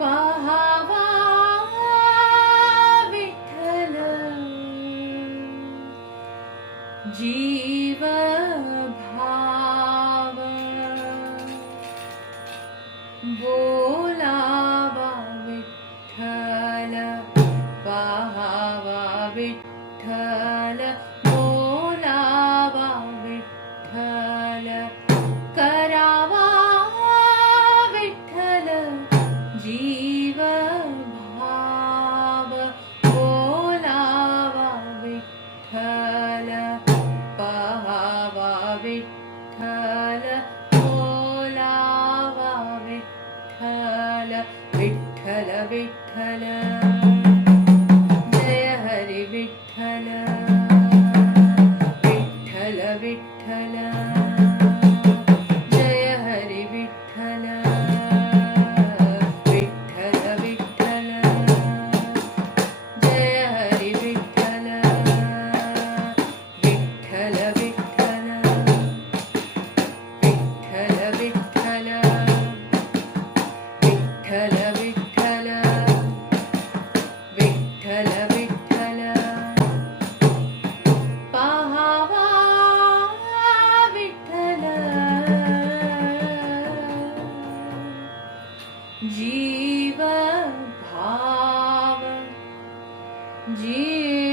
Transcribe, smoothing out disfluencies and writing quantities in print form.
पाहावा विठ्ठल जीव भाव बोलावा विठ्ठल पाहावा विठ्ठल बोलावा विठ्ठल करावा विठ्ठल जीव भाव बोलावा विठ्ठल पाहावा विठ्ठल बोलावा विठ्ठल विठ्ठल विठ्ठल जय हरी विठ्ठल विठ्ठल विठ्ठल जय हरी विठ्ठल विठ्ठल विठ्ठल जय हरी विठ्ठल विठ्ठल विठ्ठल विठ्ठल विठ्ठल विठ्ठल विठ्ठल विठ्ठल विठ्ठल पाहावा विठ्ठल जीव भाव जीव